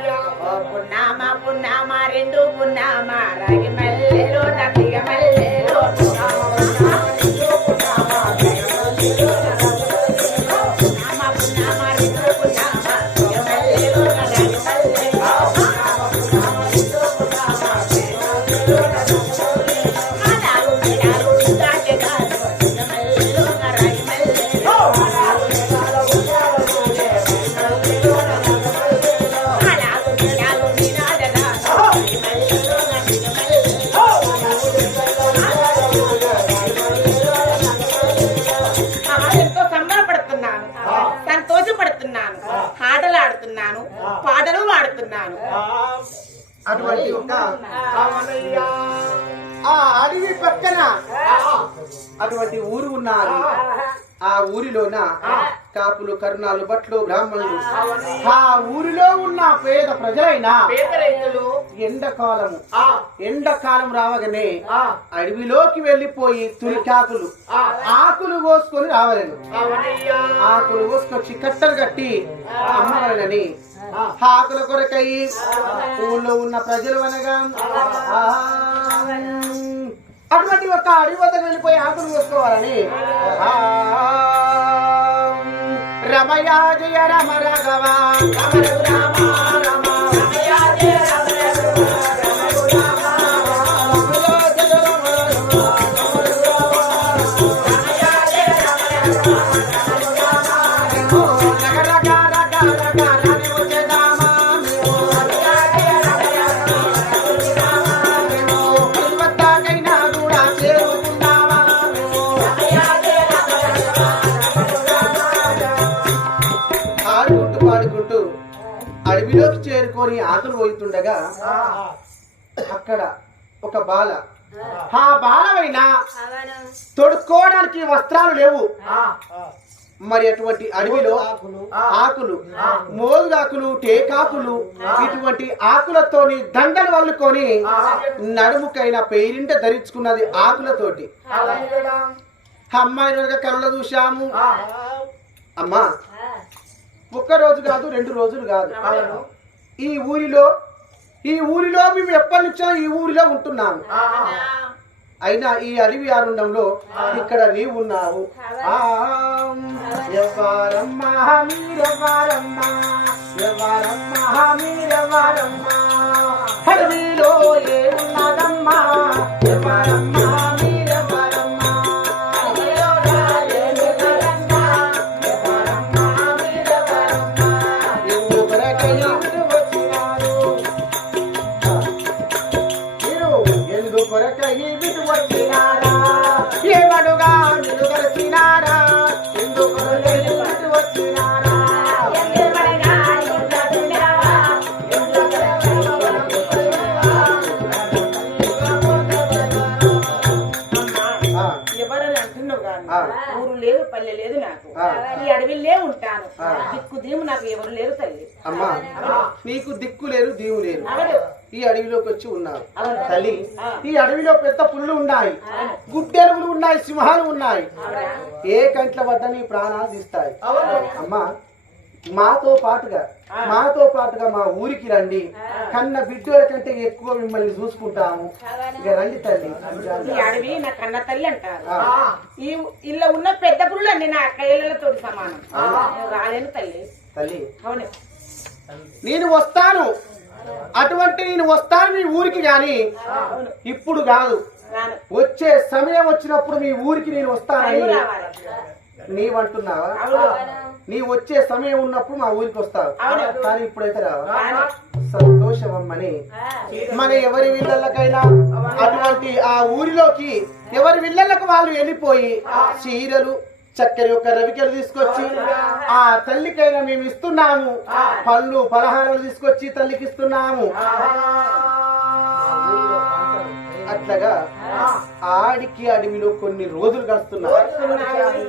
ఓ పున్నామా పున్నామా రెండు పున్నామా. రాగి మల్లెలో నదిగ మల్లెలో. ఆ, అటువంటి ఒక. ఆ అడవి పక్కన అటువంటి ఊరు ఉన్నది ఆ ఊరిలోన కాపులు కర్ణాలు భట్లు బ్రాహ్మణులు. ఆ ఊరిలో ఉన్న పేద ప్రజలైన ఎండాకాలము ఎండాకాలం రావగానే అడవిలోకి వెళ్ళిపోయి తులికాకులు ఆకులు కోసుకొని రావాలను. ఆకులు కోసుకొచ్చి కట్టలు కట్టి అమ్మవాలని ఆకుల కొరకై ఊళ్ళో ఉన్న ప్రజలు అనగా అటువంటి ఒక అడవి వద్దకు వెళ్ళిపోయి ఆకులు వేసుకోవాలని. ఆ, జయ రమ రాఘవ రమ రామ రమ. చేరుకొని ఆకులు పోయితుండగా ఆ, అక్కడ ఒక బాల. ఆ. బాలవైన తొడుక్కోవడానికి వస్త్రాలు లేవు. ఆ, మరి అటువంటి అడవిలో ఆకులు మోదుగాకులు టేకాకులు ఇటువంటి ఆకులతోని దండలు వల్లుకొని నడుముకైన పేరింట ధరించుకున్నది ఆకులతోటి. అమ్మాయి కళ్ళ చూశాము. ఆ, అమ్మా ఒక్క రోజు కాదు రెండు రోజులు కాదు. ఈ ఊరిలో ఈ ఊరిలో మేము ఎప్పటి నుంచో ఈ ఊరిలో ఉంటున్నాము. అయినా ఈ అడవి ఆరుండంలో ఇక్కడ నీవు ఉన్నావు అడవిలో ఏ ఉన్నదమ్మా? ఊరు లేదు పల్లె లేదు నాకు. ఈ అడవిలో ఉంటాను. దిక్కు దీము నాకు ఎవరు లేరు తల్లి. అమ్మా. నీకు దిక్కు లేరు దీవు లేరు. ఈ అడవిలోకి వచ్చి ఉన్నారు. తల్లి. ఈ అడవిలో పెద్ద పుల్లు ఉన్నాయి. గుడ్డెలుగులు ఉన్నాయి సింహాలు ఉన్నాయి. ఏ కంట్ల వద్ద నీ ప్రాణాలు తీస్తాయి? అమ్మా మాతో పాటుగా మాతో పాటుగా మా ఊరికి రండి. కన్న బిడ్డల కంటే ఎక్కువ మిమ్మల్ని చూసుకుంటాము. ఇక రండి తల్లి. ఈ అడవి నా కన్న తల్లి అంటారు. ఈ ఇలా ఉన్న పెద్ద పురులు అన్ని నా కైలతో సమానం. రాలేను తల్లి. తల్లి. అవును. నేను వస్తాను. అటువంటి నేను వస్తాను మీ ఊరికి గాని ఇప్పుడు కాదు. వచ్చే సమయం వచ్చినప్పుడు మీ ఊరికి నేను వస్తానని నీవంటున్నావా? నీ వచ్చే సమయం ఉన్నప్పుడు మా ఊరికి వస్తావు. కానీ ఇప్పుడైతే రావా? రాను. సంతోషమమ్మని. మన ఎవరి విల్లలకైనా అటువంటి ఆ ఊరిలోకి ఎవరి విల్లలకు వాళ్ళు వెళ్ళిపోయి చీరలు చక్కెర యొక్క రవికెలు తీసుకొచ్చి ఆ తల్లికైనా మేము ఇస్తున్నాము. పళ్ళు పలహారాలు తీసుకొచ్చి తల్లికి ఇస్తున్నాము. అట్లాగా ఆడికి అడవిలో కొన్ని రోజులు గడుస్తున్నాయి.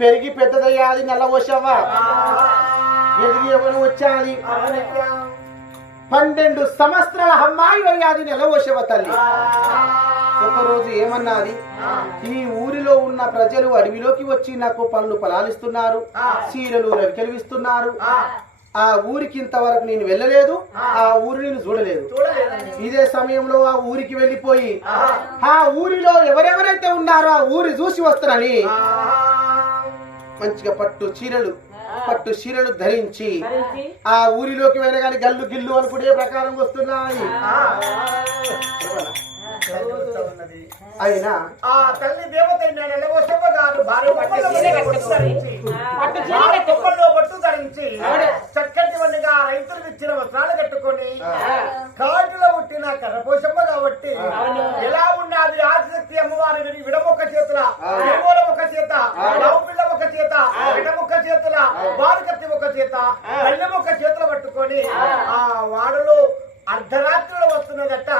పెరిగి పెద్దదయ్యాది నల్లవోసవ్వా ఎదిగి ఎవరు వచ్చాది పన్నెండు సంవత్సరాల అమ్మాయి అయ్యాది నెలవోసవ తల్లి. ఒకరోజు ఏమన్నది? ఈ ఊరిలో ఉన్న ప్రజలు అడవిలోకి వచ్చి నాకు పనులు ఫలాలిస్తున్నారు చీరలు రవికెలిగిస్తున్నారు ఆ. ఊరికి ఇంతవరకు నేను వెళ్ళలేదు ఆ. ఊరు నేను చూడలేదు. ఇదే సమయంలో ఆ ఊరికి వెళ్ళిపోయి ఆ. ఊరిలో ఎవరెవరైతే ఉన్నారో ఆ ఊరి చూసి వస్తారని మంచిగా పట్టు చీరలు పట్టు చీరలు ధరించి ఆ ఊరిలోకి వెళ్ళగానే గల్లు గిల్లు అనుకునే ప్రకారం వస్తున్నాయి. అయినా ఆ తల్లి దేవత భార్య పట్టు ధరించి. చక్కటి వండిగా రైతులకు ఇచ్చిన వస్త్రాలు కట్టుకొని కాటిలో పుట్టిన కర్రపోషమ్మ కాబట్టి. ఎలా ఉన్నది ఆదిశక్తి అమ్మవారి విడి- విడమొక్క చేతుల. నిర్మూల ఒక చేత పిల్ల ఒక చేత విడమొక్క చేతుల బారుకత్తి ఒక చేత పల్లె ఒక చేతుల పట్టుకొని ఆ. వాడలో అర్ధరాత్రిలో వస్తున్నదట.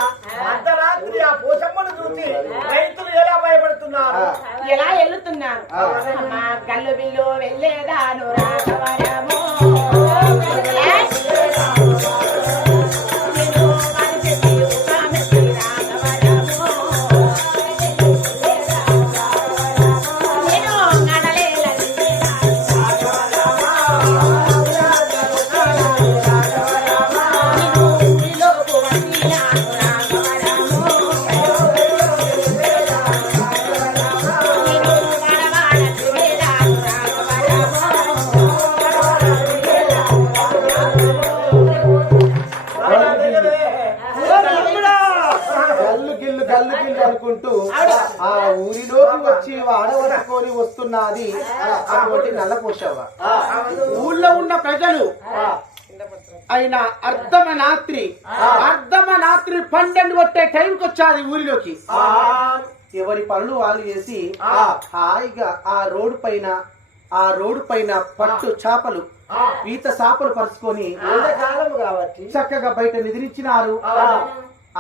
అర్ధరాత్రి ఆ పోషమ్మను చూసి రైతులు ఎలా భయపడుతున్నారు. ఎలా వెళ్తున్నారు గల్లు బిల్లు వెళ్ళేదాను రాఘవరము వాడవట్టుకొని వస్తున్నది. అటువంటి నల్ల పోషవ ఊళ్ళో ఉన్న ప్రజలు అయిన అర్ధమనాత్రి అర్ధమనాత్రి పన్నెండు కొట్టే టైంకి వచ్చాది ఊరిలోకి. ఎవరి పనులు వాళ్ళు చేసి హాయిగా ఆ రోడ్డు పైన ఆ రోడ్డు పైన పట్టు చేపలు ఈత చేపలు పరుచుకొని చక్కగా బయట నిద్రించినారు.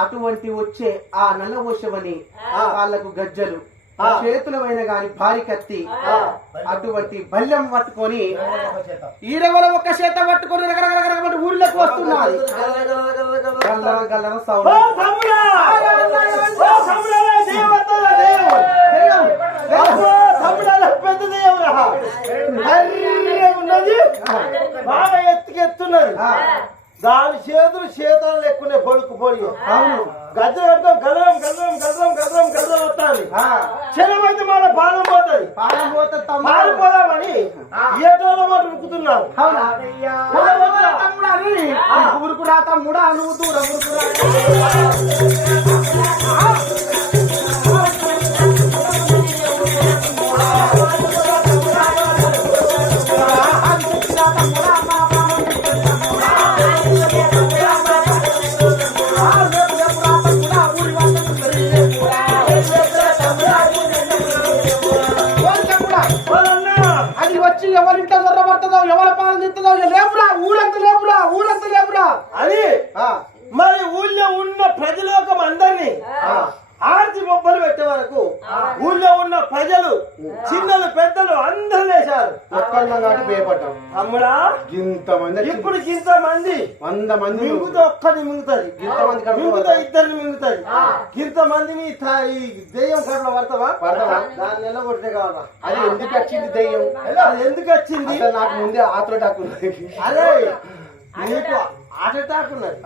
అటువంటి వచ్చే ఆ నల్లవోషమని వాళ్ళకు గజ్జలు. చేతులమైన గాని భారీ కత్తి అటువంటి బల్యం పట్టుకొని ఈడగల ఒక్క చేత పట్టుకొని రకరకరకరకమంటే ఊరిలోకి వస్తున్నది గల్లర గల్లర సౌండ్ ఉన్నది బాగా ఎత్తుకెత్తున్నది దాని చేతులు చేతాలు లెక్కునే పొడుకు పొడి అవును గజ్జ కడతాం గదరం గదరం గదరం పారిపోదామని ఏటోలో మాట ఉరుకుతున్నారు. పోదామా? తమ్ముడా అని, ఊరుకురా తమ్ముడా నువ్వు దూరం ఊరుకురా అది? మరి ఊళ్ళో ఉన్న ప్రజలోకం అందరినీ ఆర్తి బొబ్బలు పెట్టే వరకు ఊళ్ళో ఉన్న ప్రజలు చిన్నలు పెద్దలు అందరూ లేచారు. అమ్ముడా? ఇంతమంది ఇప్పుడు ఇంత మంది వంద మంది. మింగుతో ఒక్కటి మింగుతుంది. మింగుతో. ఇద్దరిని మింగుతుంది. ఇంత మందిని ఈ దెయ్యం కట్ల పడతావా? పడతావా? దాన్ని నిలబొట్టే కావాలా? అది ఎందుకు వచ్చింది దెయ్యం? అది ఎందుకు వచ్చింది? నాకు ముందే అరే నీకు హార్ట్ అటాక్ ఉన్నది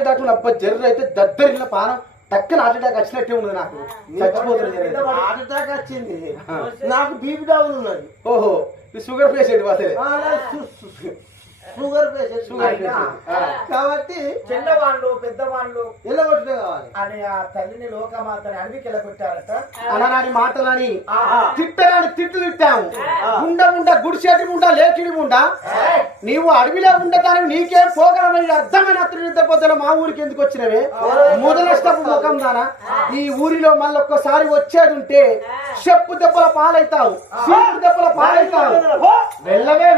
టాకులు అబ్బా జర్ర అయితే దద్దరిల్ల పానం టక్కన హార్ట్ అటాక్ వచ్చినట్టే ఉన్నది నాకు. చచ్చిపోతుంది. హార్ట్ అటాక్ వచ్చింది. నాకు బీపీ డౌన్ ఉన్నది. ఓహో ఈ షుగర్ పేషెంట్ సు- షుగర్ పేషెంట్. కాబట్టి చిన్నవాళ్ళు పెద్దవాళ్ళు నిలబొట్టే కావాలి. అని ఆ తల్లిని లోకమాతని అడవికి వెళ్ళగొట్టారట అనరాని మాటలని. తిట్టరాని తిట్టు తిట్టాము ముండ ముండ గుడిసేటి ముండ లేకిడి ముండ. నీవు అడవిలో ఉండటానికి నీకేం పోగలమని అర్థమైన అతను మా ఊరికి ఎందుకు వచ్చినవే? మొదలష్టపు ముఖం దానా ఈ ఊరిలో మళ్ళీ ఒక్కసారి వచ్చేది ఉంటే చెప్పు దెబ్బల పాలైతావు. దెబ్బల పాలైతావు. వెళ్ళవే